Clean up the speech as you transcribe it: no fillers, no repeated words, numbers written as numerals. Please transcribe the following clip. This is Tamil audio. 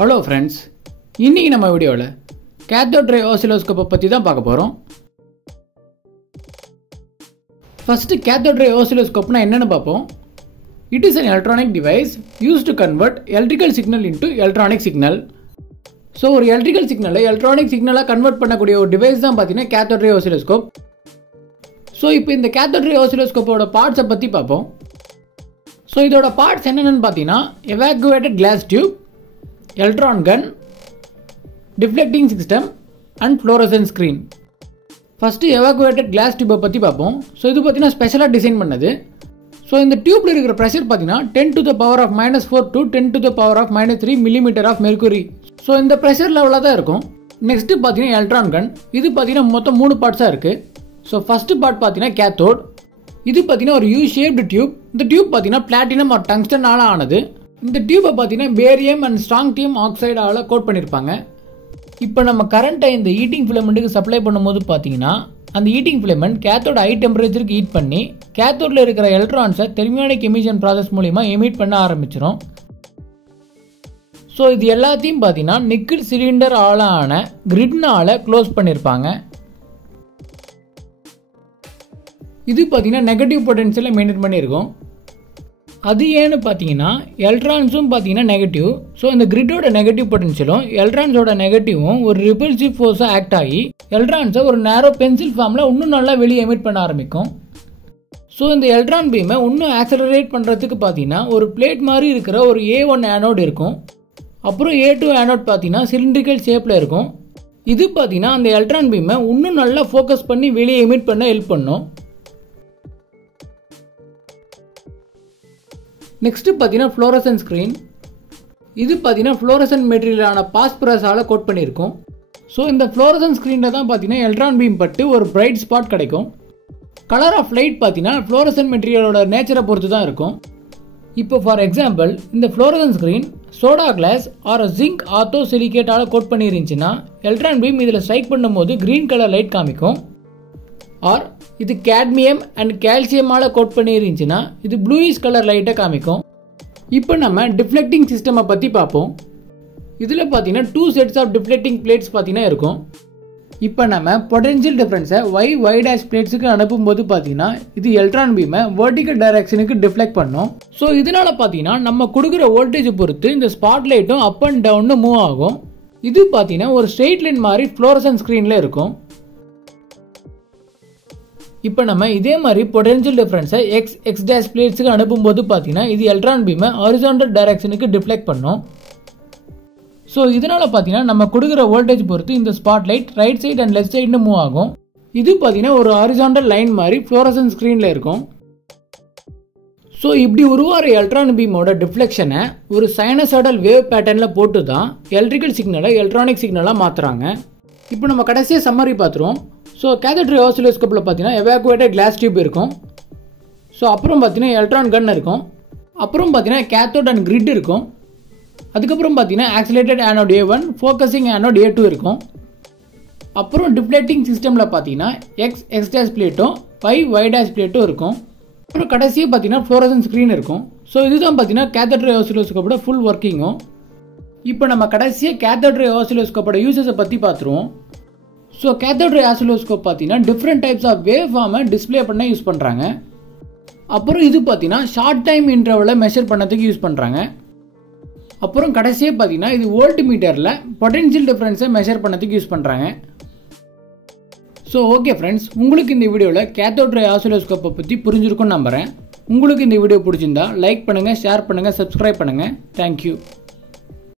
ஹலோ ஃப்ரெண்ட்ஸ், இன்றைக்கி நம்ம வீடியோவில் கேத்தோட் ரே ஆசிலோஸ்கோப்பை பற்றி தான் பார்க்க போகிறோம். ஃபஸ்ட்டு கேத்தோட் ரே ஆசிலோஸ்கோப்னா என்னென்னு பார்ப்போம். It is an electronic device used to convert electrical signal into electronic signal. So ஒரு எலக்ட்ரிக்கல் சிக்னலை எலக்ட்ரானிக் சிக்னலாக கன்வெர்ட் பண்ணக்கூடிய ஒரு டிவைஸ் தான் பார்த்தீங்கன்னா கேத்தோட் ரே ஆசிலோஸ்கோப். ஸோ இப்போ இந்த கேத்தோட் ரே ஆசிலோஸ்கோப்போட பார்ட்ஸை பற்றி பார்ப்போம். ஸோ இதோட பார்ட்ஸ் என்னென்னு பார்த்தீங்கன்னா evacuated glass tube, electron gun, deflecting system and fluorescent screen. First evacuated glass டியூப்பை பற்றி பார்ப்போம். ஸோ இது பார்த்தீங்கன்னா ஸ்பெஷலாக டிசைன் பண்ணது. ஸோ இந்த டியூப்பில் இருக்கிற ப்ரெஷர் பார்த்தீங்கன்னா 10 to the power of -4 to 10 to the power of -3 millimeter of mercury. So இந்த ப்ரெஷர் லெவலில் தான் இருக்கும். நெக்ஸ்ட்டு பார்த்தீங்கன்னா எலக்ட்ரான் கன். இது பார்த்தீங்கன்னா மொத்தம் 3 பார்ட்ஸாக இருக்குது. ஸோ ஃபஸ்ட்டு பார்ட் பார்த்தீங்கன்னா கேத்தோட். இது பார்த்தீங்கன்னா ஒரு யூ ஷேப்டு டியூப். இந்த டியூப் பார்த்தீங்கன்னா பிளாட்டினம் ஒரு டங்ஸ்டனால் ஆனது. இந்த டியூப்பை பார்த்தீங்கன்னா பேரியம் அண்ட் ஸ்ட்ராங்டியம் ஆக்சைடால் கோட் பண்ணியிருப்பாங்க. இப்போ நம்ம கரண்ட்டை இந்த ஹீட்டிங் ஃபிலமெண்ட்டுக்கு சப்ளை பண்ணும்போது பார்த்தீங்கன்னா அந்த ஹீட்டிங் ஃபிலமெண்ட் கேத்தோட ஹை டெம்பரேச்சருக்கு ஹீட் பண்ணி கேத்தோடில் இருக்கிற எலக்ட்ரான்ஸை தெர்மியோனிக் எமிஷன் ப்ராசஸ் மூலிமா எமிட் பண்ண ஆரம்பிச்சிடும். ஸோ இது எல்லாத்தையும் பார்த்தீங்கன்னா நிக்கல் சிலிண்டர் ஆன கிரிட்னால் க்ளோஸ் பண்ணியிருப்பாங்க. இது பார்த்தீங்கன்னா நெகட்டிவ் பொட்டன்ஷியலை மெயின்டைன் பண்ணியிருக்கோம். அது ஏன்னு பார்த்தீங்கன்னா எலக்ட்ரான்ஸும் பார்த்தீங்கன்னா நெகட்டிவ். ஸோ இந்த கிரிட்டோட நெகட்டிவ் பொட்டன்ஷியலும் எலக்ட்ரான்ஸோட நெகட்டிவும் ஒரு ரிபல்சிவ் ஃபோர்ஸாக ஆக்ட் ஆகி எலக்ட்ரான்ஸை ஒரு நேரோ பென்சில் ஃபார்மில் இன்னும் நல்லா வெளியே எமிட் பண்ண ஆரம்பிக்கும். ஸோ இந்த எலக்ட்ரான் பீமை இன்னும் ஆக்சலரேட் பண்ணுறதுக்கு பார்த்தீங்கன்னா ஒரு பிளேட் மாதிரி இருக்கிற ஒரு A1 ஆனோட் இருக்கும். அப்புறம் A2 ஆனோட் பார்த்தீங்கன்னா சிலிண்ட்ரிக்கல் ஷேப்பில் இருக்கும். இது பார்த்தீங்கன்னா அந்த எலக்ட்ரான் பீமை இன்னும் நல்லா ஃபோக்கஸ் பண்ணி வெளியே எமிட் பண்ண ஹெல்ப் பண்ணும். நெக்ஸ்ட்டு பார்த்தீங்கன்னா ஃப்ளோரசன்ட் ஸ்க்ரீன். இது பார்த்தீங்கன்னா ஃப்ளோரசன்ட் மெட்டீரியலான பாஸ்பரஸால் கோட் பண்ணியிருக்கும். ஸோ இந்த ஃப்ளோரசன்ட் ஸ்க்ரீனில் தான் பார்த்தீங்கன்னா எலக்ட்ரான் பீம் பட்டு ஒரு பிரைட் ஸ்பாட் கிடைக்கும். கலர் ஆஃப் லைட் பார்த்தீங்கன்னா ஃப்ளோரசன்ட் மெட்டீரியலோட நேச்சரை பொறுத்து தான் இருக்கும். இப்போ ஃபார் எக்ஸாம்பிள் இந்த fluorescent screen soda glass or zinc ortho சிலிகேட்டால் கோட் பண்ணிருந்துச்சுன்னா எலக்ட்ரான் பீம் இதில் ஸ்ட்ரைக் பண்ணும்போது க்ரீன் கலர் லைட் காமிக்கும். ஆர் இது கேட்மியம் அண்ட் கால்சியமால் கோட் பண்ணிருந்துச்சுன்னா இது ப்ளூயிஷ் கலர் லைட்டை காமிக்கும். இப்போ நம்ம டிஃப்ளெக்டிங் சிஸ்டமை பற்றி பார்ப்போம். இதில் பார்த்தீங்கன்னா 2 sets ஆஃப் டிஃப்ளெக்டிங் பிளேட்ஸ் பார்த்தீங்கன்னா இருக்கும். இப்போ நம்ம பொட்டன்ஷியல் டிஃப்ரென்ஸை y டேஷ் பிளேட்ஸுக்கு அனுப்பும்போது பார்த்தீங்கன்னா இது எலக்ட்ரான் பீமை வெர்டிகல் டைரக்ஷனுக்கு டிஃப்ளெக்ட் பண்ணும். ஸோ இதனால் பார்த்தீங்கன்னா நம்ம கொடுக்குற வோல்டேஜை பொறுத்து இந்த ஸ்பாட் லைட்டும் அப் அண்ட் டவுன்னு மூவ் ஆகும். இது பார்த்தீங்கன்னா ஒரு ஸ்ட்ரெயிட் லைன் மாதிரி ஃப்ளோரசன்ட் ஸ்க்ரீனில் இருக்கும். இப்போ நம்ம இதே மாதிரி பொட்டன்ஷியல் டிஃபரன்ஸை x டேஷ் பிளேட்ஸுக்கு அனுப்பும்போது பார்த்தீங்கன்னா இது எலக்ட்ரான் பீமை ஹாரிசான்டல் டைரக்ஷனுக்கு டிஃப்ளெக்ட் பண்ணும். ஸோ இதனால் பார்த்தீங்கன்னா நம்ம கொடுக்குற வோல்டேஜ் பொறுத்து இந்த spot light right side and left சைடுன்னு மூவ் ஆகும். இது பார்த்தீங்கன்னா ஒரு ஹாரிசான்டல் லைன் மாதிரி ஃப்ளோரசன்ட் ஸ்க்ரீனில் இருக்கும். ஸோ இப்படி உருவாகிற எலக்ட்ரான் பீமோட டிஃப்ளெக்ஷனை ஒரு சைனசாய்டல் வேவ் பேட்டர்னில் போட்டு தான் எலக்ட்ரிக்கல் சிக்னலை எலக்ட்ரானிக் சிக்னலாக மாற்றுறாங்க. இப்போ நம்ம கடைசியாக சம்மரி பார்த்துருவோம். ஸோ கேத்தோட் ரே ஆசிலோஸ்கோப்பில் பார்த்தீங்கன்னா எவாக்குவேட்டட் கிளாஸ் டியூப் இருக்கும். ஸோ அப்புறம் பார்த்தீங்கன்னா எலக்ட்ரான் கன் இருக்கும். அப்புறம் பார்த்தீங்கன்னா கேத்தோட் அண்ட் கிரிட் இருக்கும். அதுக்கப்புறம் பார்த்தீங்கன்னா accelerated anode A1, focusing anode A2 இருக்கும். அப்புறம் டிஃப்ளெக்டிங் சிஸ்டமில் பார்த்தீங்கன்னா x டேஷ் பிளேட்டும் y டேஷ் பிளேட்டும் இருக்கும். அப்புறம் கடைசியாக பார்த்தீங்கன்னா ஃப்ளோரசன்ட் ஸ்க்ரீன் இருக்கும். ஸோ இதுதான் பார்த்தீங்கன்னா கேத்தோட் ரே ஆசிலோஸ்கோப்போட ஃபுல் ஒர்க்கிங்கும். இப்போ நம்ம கடைசியாக கேத்தோட் ரே ஆசிலோஸ்கோப்போட யூசஸை பற்றி பார்த்துருவோம். ஸோ கேத்தோட் ரே ஆசிலோஸ்கோப் பார்த்தீங்கன்னா டிஃப்ரெண்ட் டைப்ஸ் ஆஃப் வேவ் ஃபார்மை டிஸ்பிளே பண்ண யூஸ் பண்ணுறாங்க. அப்புறம் இது பார்த்தீங்கன்னா ஷார்ட் டைம் இன்டர்வலை மெஷர் பண்ணதுக்கு யூஸ் பண்ணுறாங்க. அப்புறம் கடைசியாக பார்த்தீங்கன்னா இது வோல்ட் மீட்டரில் பொட்டன்ஷியல் டிஃபரன்ஸை மெஷர் பண்ணதுக்கு யூஸ் பண்ணுறாங்க. ஸோ ஓகே ஃப்ரெண்ட்ஸ், உங்களுக்கு இந்த வீடியோவில் கேத்தோட் ரே ஆசிலோஸ்கோப்பை பற்றி புரிஞ்சிருக்கும்னு நம்புகிறேன். உங்களுக்கு இந்த வீடியோ பிடிச்சிருந்தா லைக் பண்ணுங்கள், ஷேர் பண்ணுங்கள், சப்ஸ்கிரைப் பண்ணுங்கள். தேங்க்யூ.